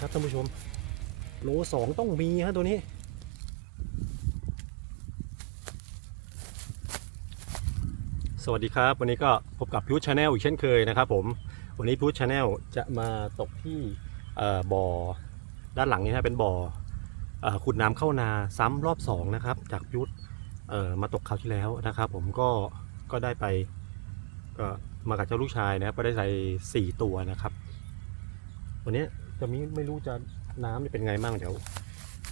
ครับท่านผู้ชม โลสองต้องมีฮะตัวนี้ สวัสดีครับ วันนี้ก็พบกับพิวชาแนลอีกเช่นเคยนะครับผม วันนี้พิวชาแนลจะมาตกที่บ่อด้านหลังนี้นะเป็นบ่ออขุดน้ำเข้านาซ้ำรอบสองนะครับ จากพิวมาตกคราวที่แล้วนะครับ ผมก็ก็ได้ไปก็มากับเจ้าลูกชายนะครับก็ได้ใส่สี่ตัวนะครับ วันนี้ จะมีไม่รู้จะน้ำจะเป็นไงบ้างเดี๋ยว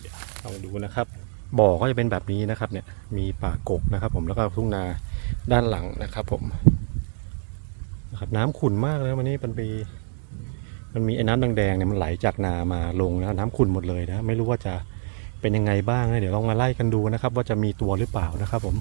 เดี๋ยวลองดูนะครับ บ่อก็จะเป็นแบบนี้นะครับ เนี่ย มีป่ากกนะครับ ผมแล้วก็ทุ่งนาด้านหลังนะครับ ผมนะครับน้ำขุ่นมากเลยวันนี้มันมีมันมีไอ้น้ำแดงๆเนี่ยมันไหลจากนามาลงแล้วน้ำขุ่นหมดเลยนะ ไม่รู้ว่าจะเป็นยังไงบ้างนะเดี๋ยวลองมาไล่กันดูนะครับ ว่าจะมีตัวหรือเปล่านะครับ ผม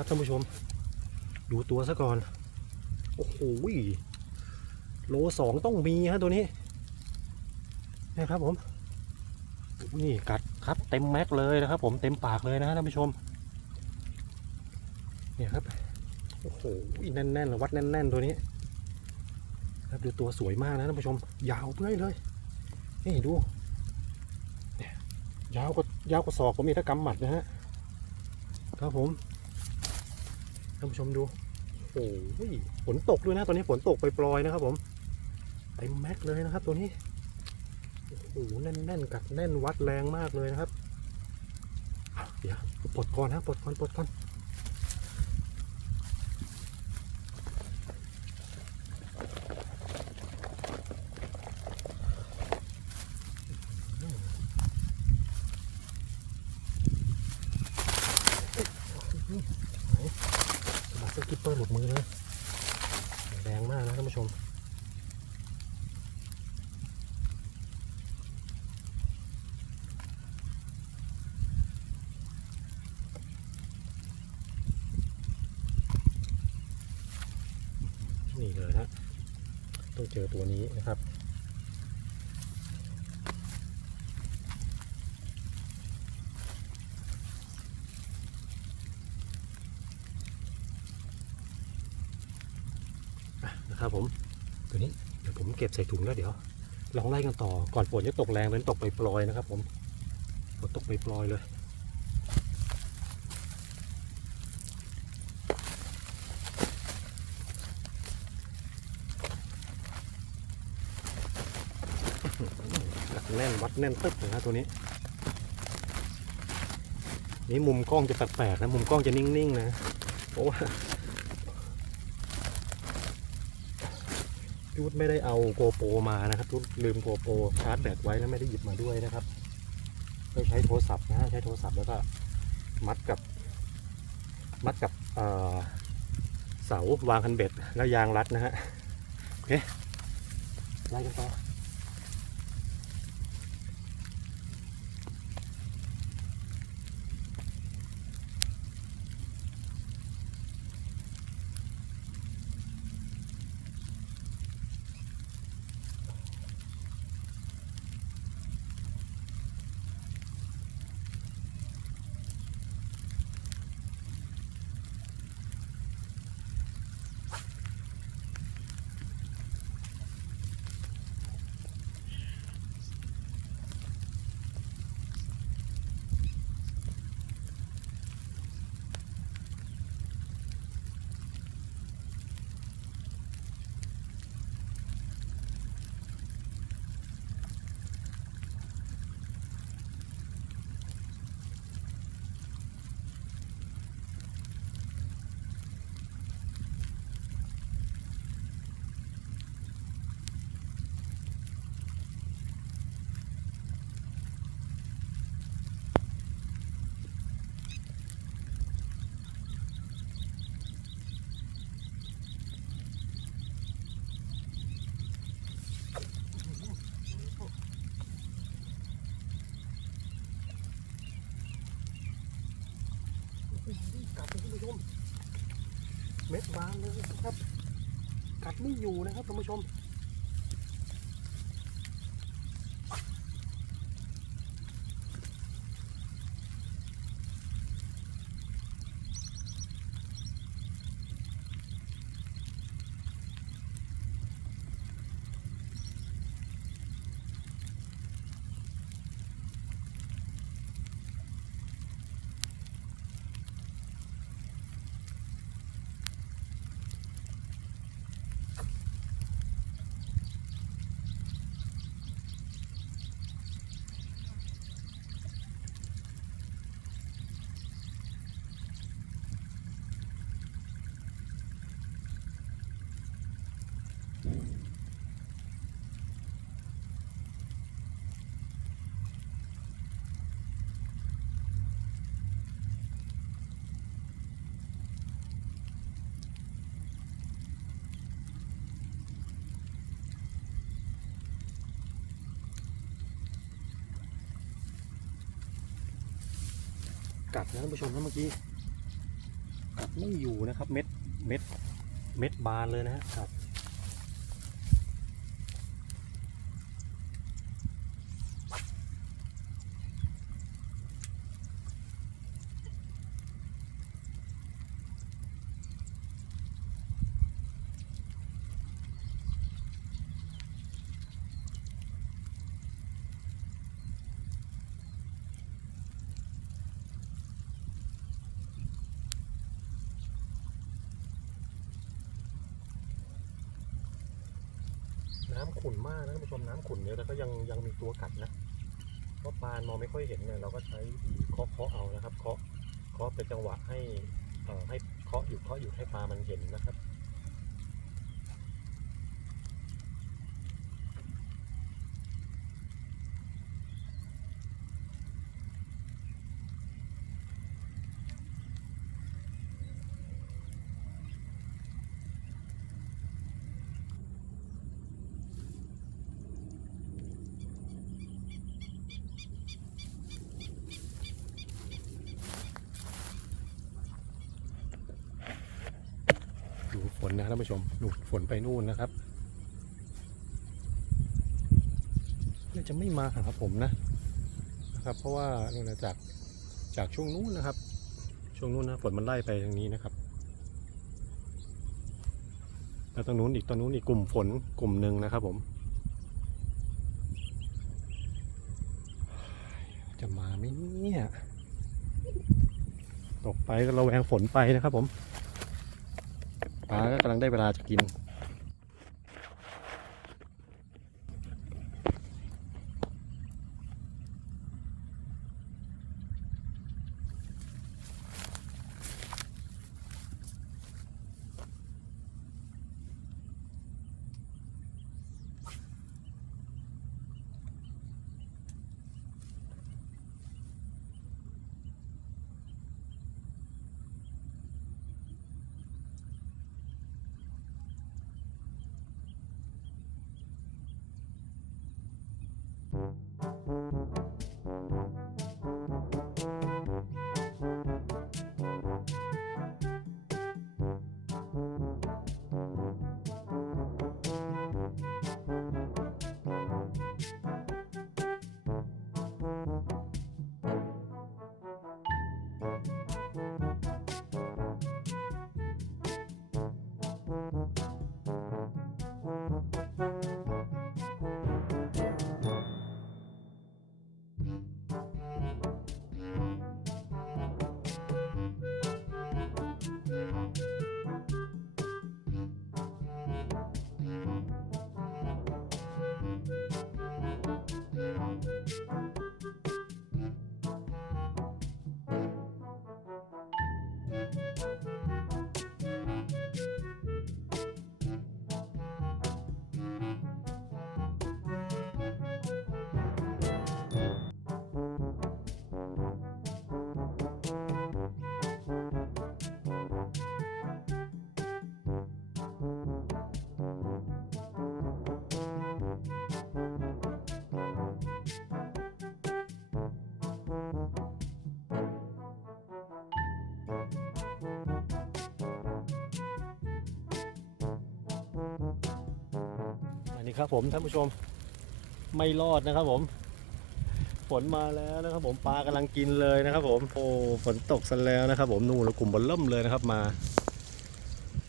ครับท่านผู้ชม ดูตัวซะก่อน โอ้โหโลสองต้องมีฮะตัวนี้นะครับผม นี่กัดครับเต็มแม็กเลยนะครับผมเต็มปากเลยนะท่านผู้ชม เนี่ยครับ โอ้โหแน่นๆเลยวัดแน่น ๆ ตัวนี้ ครับดูตัวสวยมากนะท่านผู้ชม ยาวเปื่อยเลย นี่ดูเนี่ยยาวกว่ายาวกว่าศอกผมอีกถ้ากำหมัดนะฮะครับผม ท่านผู้ชมดูโอ้โหฝนตกด้วยนะตอนนี้ฝนตกปล่อยๆนะครับผมเต็มแม็กเลยนะครับ ตัวนี้โอ้โหแน่นๆกัดแน่นวัดแรงมากเลยนะครับเดี๋ยวปลดก่อนนะปลดก่อนปลดก่อน สมาร์ทสกิปเปอร์ หลุดมือนะแรงมากนะท่านผู้ชมนี่เลยนะต้องเจอตัวนี้นะครับ นะครับผมตัวนี้เดี๋ยวผมเก็บใส่ถุงแล้วเดี๋ยวลองไล่กันต่อก่อนฝนจะตกแรงเป็นตกไปปลอยนะครับ ผมฝนตกไปปลอยเลยกัดแน่นวัดแน่นตึ๊บเลยนะตัวนี้ นี่มุมกล้องจะแปลกๆนะ มุมกล้องจะนิ่งๆนะเพราะว่า พี่วุฒไม่ได้เอาโกโปรมานะครับทุกลืมโกโปรชาร์จแบตไว้แล้วไม่ได้หยิบมาด้วยนะครับ ก็ใช้โทรศัพท์นะฮะใช้โทรศัพท์แล้วก็มัดกับ มัดกับเสาวางคันเบ็ดแล้วยางรัดนะฮะโอเคไล่กันต่อ บางเลยครับ กัดไม่อยู่นะครับท่านผู้ชม กัดนะท่านผู้ชมนะเมื่อกี้กัดไม่อยู่นะครับ เม็ดเม็ดเม็ดบานเลยนะฮะกัด ขุ่นมากนะท่านผู้ชมน้ำขุ่นเยอะแต่ก็ยังยังมีตัวกัดนะเพราะปลามองไม่ค่อยเห็นเนี่ยเราก็ใช้วิธีเคาะเคาะเอานะครับเคาะเคาะเป็นจังหวะให้ให้เคาะอยู่เคาะอยู่ให้ปลามันเห็นนะครับ ท่านผู้ชมดูฝนไปนู่นนะครับน่าจะไม่มาหาผมนะนะครับ เพราะว่านู่นนะจากจากช่วงนู้นนะครับ ช่วงนู้นนะฝนมันไล่ไปทางนี้นะครับแล้วตรงนู้นอีกตรงนู้นอีกกลุ่มฝนกลุ่มหนึ่งนะครับ ผม จะมาไหมเนี่ยตกไปก็ระแวงฝนไปนะครับผม ปลาก็กำลังได้เวลาจะกิน ครับผมท่านผู้ชมไม่รอดนะครับผม ฝนมาแล้วนะครับ ผมปลากำลังกินเลยนะครับ ผมโอ้ฝนตกซะแล้วนะครับ ผมนู่นแล้วกลุ่มบอลเริ่มเลยนะครับมา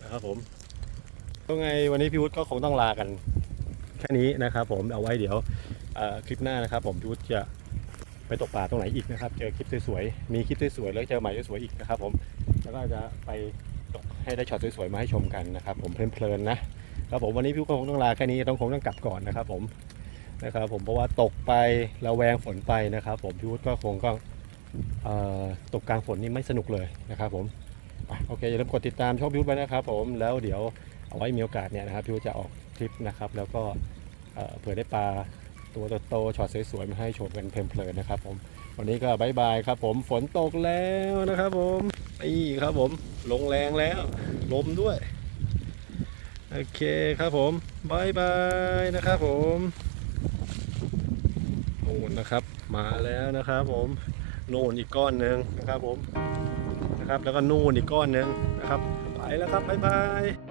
นะครับผมก็ไงวันนี้พี่วุฒิก็คงต้องลากัน แค่นี้นะครับ ผมเอาไว้เดี๋ยวคลิปหน้านะครับ ผมพี่วุฒิจะไปตกปลาตรงไหนอีกนะครับ เจอคลิปสวยๆมีคลิปสวยๆแล้วเจอใหม่สวยๆอีกนะครับ ผมแล้วก็จะไปตกให้ได้ช็อตสวยๆมาให้ชมกันนะครับ ผมเพลินๆนะ ครับผมวันนี้พี่ก็คงต้องลาแค่นี้ต้องคงต้องกลับก่อนนะครับ ผมนะครับ ผมเพราะว่าตกไประแวงฝนไปนะครับ ผมพี่วุฒิก็คงก็เอ่อตกกลางฝนนี่ไม่สนุกเลยนะครับ ผมโอเคอย่าลืมกดติดตามช่องพี่วุฒไว้นะครับ ผมแล้วเดี๋ยวเอาไว้มีโอกาสเนี่ยนะครับพี่วุฒจะออกคลิปนะครับ แล้วก็เอ่อเผื่อได้ปลาตัวโตๆช็อตสวยๆมาให้ชมกันเพลินๆนะครับ ผมวันนี้ก็บายบายครับ ผมฝนตกแล้วนะครับ ผมนี่ครับผมลงแรงแล้วลมด้วย โอเคครับผมบายบายนะครับผมโน่นนะครับ มาแล้วนะครับผมโน่นอีกก้อนหนึ่งนะครับผมนะครับ แล้วก็นู่นอีกก้อนหนึ่งนะครับ ไปแล้วครับบายบาย